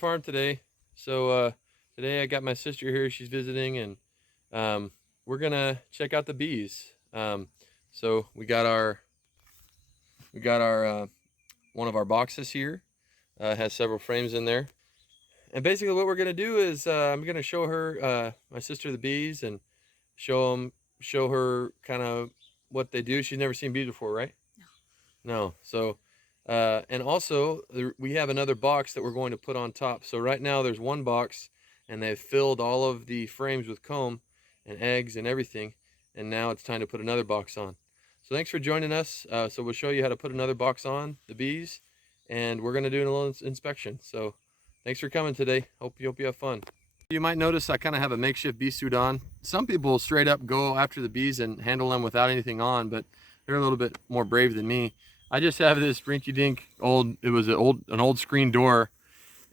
farm today. So today I got my sister here. She's visiting, and we're gonna check out the bees. So we got our one of our boxes here. Has several frames in there, and basically what we're gonna do is I'm gonna show her my sister the bees and show her kind of what they do. She's never seen bees before, right? No. So, and also we have another box that we're going to put on top. So right now there's one box and they've filled all of the frames with comb and eggs and everything. And now it's time to put another box on. So thanks for joining us. So we'll show you how to put another box on the bees, and we're going to do a little inspection. So thanks for coming today. Hope you have fun. You might notice I kind of have a makeshift bee suit on. Some people straight up go after the bees and handle them without anything on, but they're a little bit more brave than me. I just have this rinky-dink old, it was an old screen door,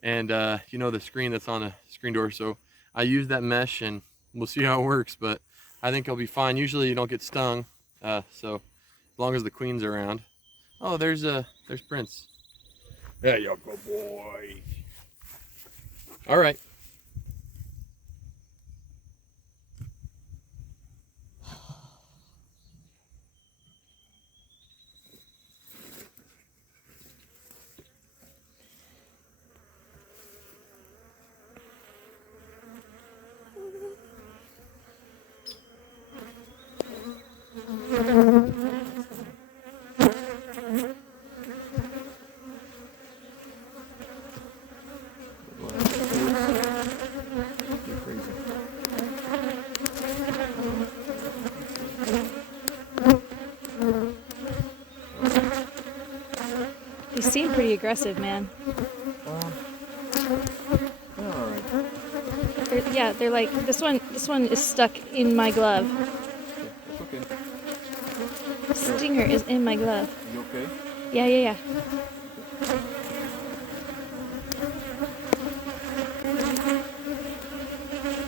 and you know, the screen that's on a screen door. So I use that mesh and we'll see how it works, but I think I'll be fine. Usually you don't get stung, so as long as the queen's around. Oh, there's Prince. There you go, boy. All right. They seem pretty aggressive, man. All right. Yeah, they're like, this one is stuck in my glove. That's okay. The stinger is in my glove. You okay? Yeah.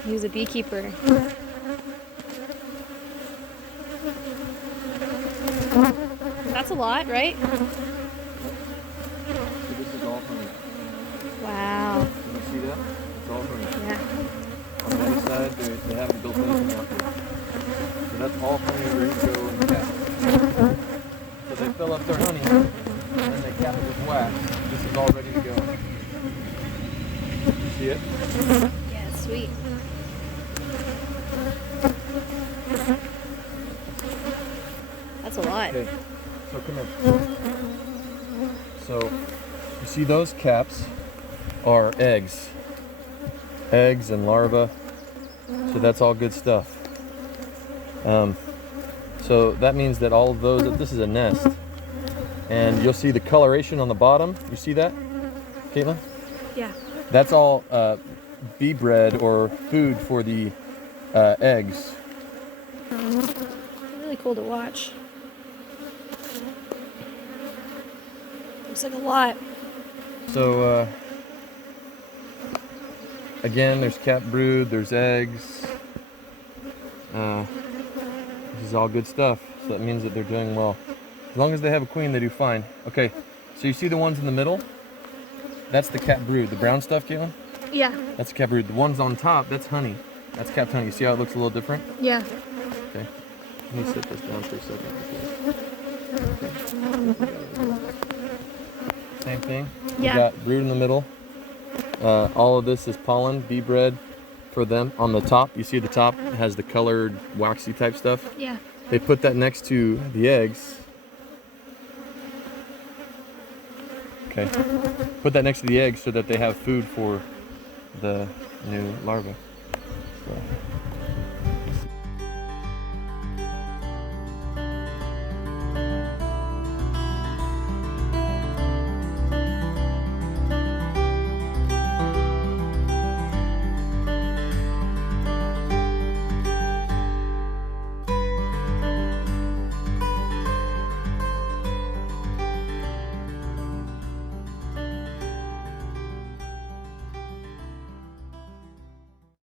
He was a beekeeper. That's a lot, right? So this is all honey. Wow. Can you see that? It's all honey. Yeah. On the other side, they haven't built anything out here. So that's all honey ready to go in the cap. So they fill up their honey, and then they cap it with wax. This is all ready to go. You see it? Yeah, sweet. That's a lot. Okay, so come here. So, you see those caps are eggs. Eggs and larvae. So that's all good stuff. So that means that all of those, this is a nest. And you'll see the coloration on the bottom. You see that, Caitlin? Yeah. That's all bee bread or food for the eggs. Really cool to watch. Looks like a lot. So again, there's cap brood, there's eggs. This is all good stuff. So that means that they're doing well. As long as they have a queen, they do fine. Okay, so you see the ones in the middle? That's the cap brood. The brown stuff, Caitlin? Yeah. That's cap brood. The ones on top, that's honey. That's capped honey. You see how it looks a little different? Yeah. Okay. Let me set this down for a second. Okay. Same thing. Yeah. You got brood in the middle. All of this is pollen, bee bread for them. On the top, you see the top has the colored waxy type stuff. Yeah. They put that next to the eggs. Okay. Put that next to the eggs so that they have food for the new larvae. So.